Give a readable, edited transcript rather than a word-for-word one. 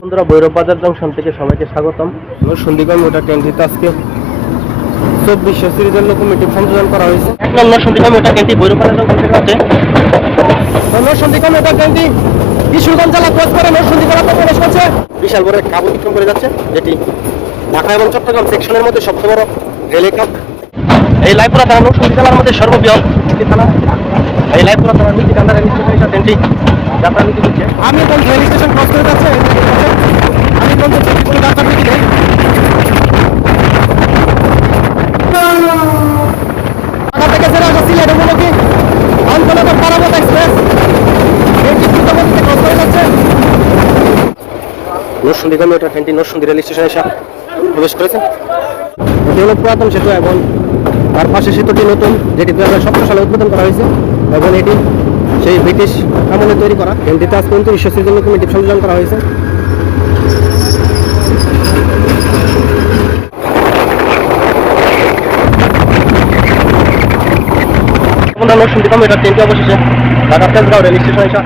বন্ধুরা, ভৈরব বাজার জংশন থেকে সবাইকে স্বাগতম। নরসিংদীগামী ওটা ট্রেনটিতে আজকে 2400 সিরিজের লোকোমোটিভ সংযোজন করা হয়েছে। এক নম্বর নরসিংদীগামী ওটা ট্রেনটি ভৈরব বাজার জংশন থেকে আছে। নরসিংদীগামী ওটা ট্রেনটি কিশোরগঞ্জ জেলা ক্রস করে নরসিংদী জেলাতে প্রবেশ করছে। বিশাল বড় কাপ অতিক্রম করে যাচ্ছে, যেটি ঢাকা এবং চট্টগ্রাম সেকশনের মধ্যে সবচেয়ে বড় রেল কাপ। এই লাইপুরা থানা নরসিংদী জেলার মধ্যে সর্ববৃহৎ একটি থানা। এই লাইপুরা থানার নীতি কান্ডা রেল স্টেশন ট্রেনটি যাত্রা নীতি দিচ্ছে। আমি এখন রেল স্টেশন ক্রস করে যাচ্ছে। আমি কোন কোনো যাত্রা নীতি নেই। ঢাকা থেকে ছেড়ে আসা সিলেট অভিমুখী আন্তনগর পারাবত এক্সপ্রেস ট্রেনটি দ্রুতগতিতে ক্রস করে যাচ্ছে। নরসিংদীগামী ওটা ট্রেনটি নরসিংদী রেল স্টেশনে এসে প্রবেশ করেছে। এটি হল পুরাতন সেতু এবং তার পাশে সেতুটি নতুন, যেটি 2017 সালে উদ্বোধন করা হয়েছে এবং এটি সেই ব্রিটিশ আমলে তৈরি করা। ট্রেনটিতে আজ 2500 সিরিজের লোকোমোটিভ সংযোজন করা হয়েছে। নরসিংদীগামী ওটা ট্রেনটি অবশেষে ঢাকা তেজগাঁও রেল স্টেশনে এসে